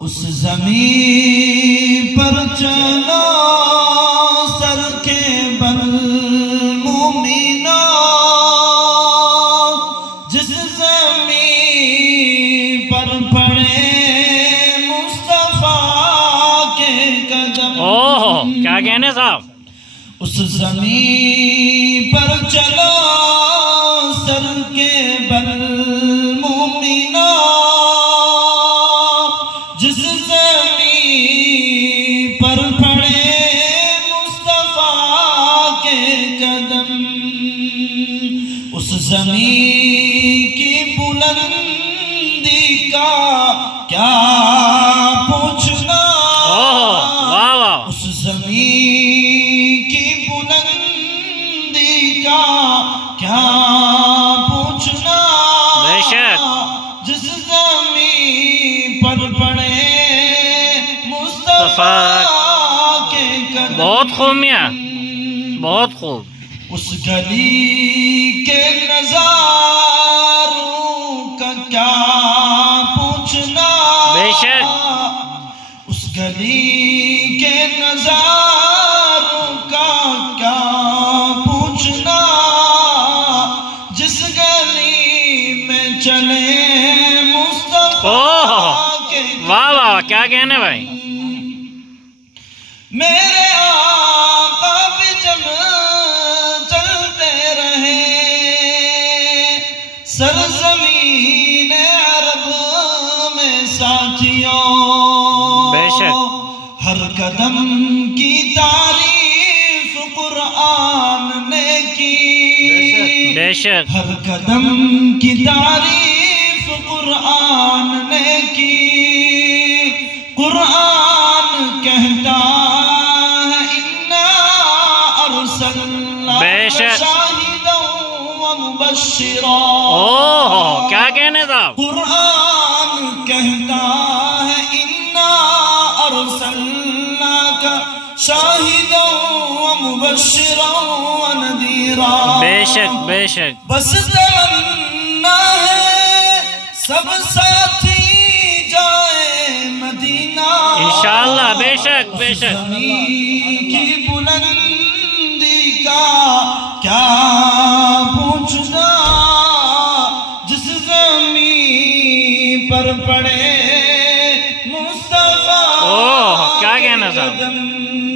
اس زمین پر چلا سر کے بل مومنو، جس زمین پر پڑے مصطفیٰ کے قدم۔ کیا کہنے صاحب؟ اس زمین پر چلا سر کے بل مومنو، جس زمین پر پڑے مصطفیٰ کے قدم، اس زمین کی بلندی کا کیا پوچھنا، اس زمین کی بلندی کا کیا پوچھنا، جس زمین پر پڑے مصطفیٰ کے قدم۔ بہت خوب میاں، بہت خوب۔ اس گلی کے نظاروں کا کیا پوچھنا، بے شک۔ اس گلی کے نظاروں کا کیا پوچھنا، جس گلی میں چلے مصطفیٰ کے قدم۔ واہ واہ، کیا کہنے بھائی؟ میرے آقا بھی جب چلتے رہے سرزمین عرب میں ساتھیوں، بے شک۔ ہر قدم کی تعریف قرآن نے کی، بے شک۔ ہر قدم کی تعریف قرآن نے کی۔ قرآن کہتا ہے اِنَّا أَرْسَلْنَاكَ شَاهِدًا وَمُبَشِّرًا۔ کیا کہنے صاحب؟ قرآن کہتا ہے اِنَّا أَرْسَلْنَاكَ شَاهِدًا وَمُبَشِّرًا وَنَذِيرًا۔ بے شک، بے شک۔ بس تمنا ہے سب ساتھی جائے مدینہ، انشاءاللہ، بے شک، بے شک۔ زمین کی بلندی کا کیا پوچھنا، جس زمین پر پڑے مصطفیٰ کیا کہنا صاحب؟ قدم۔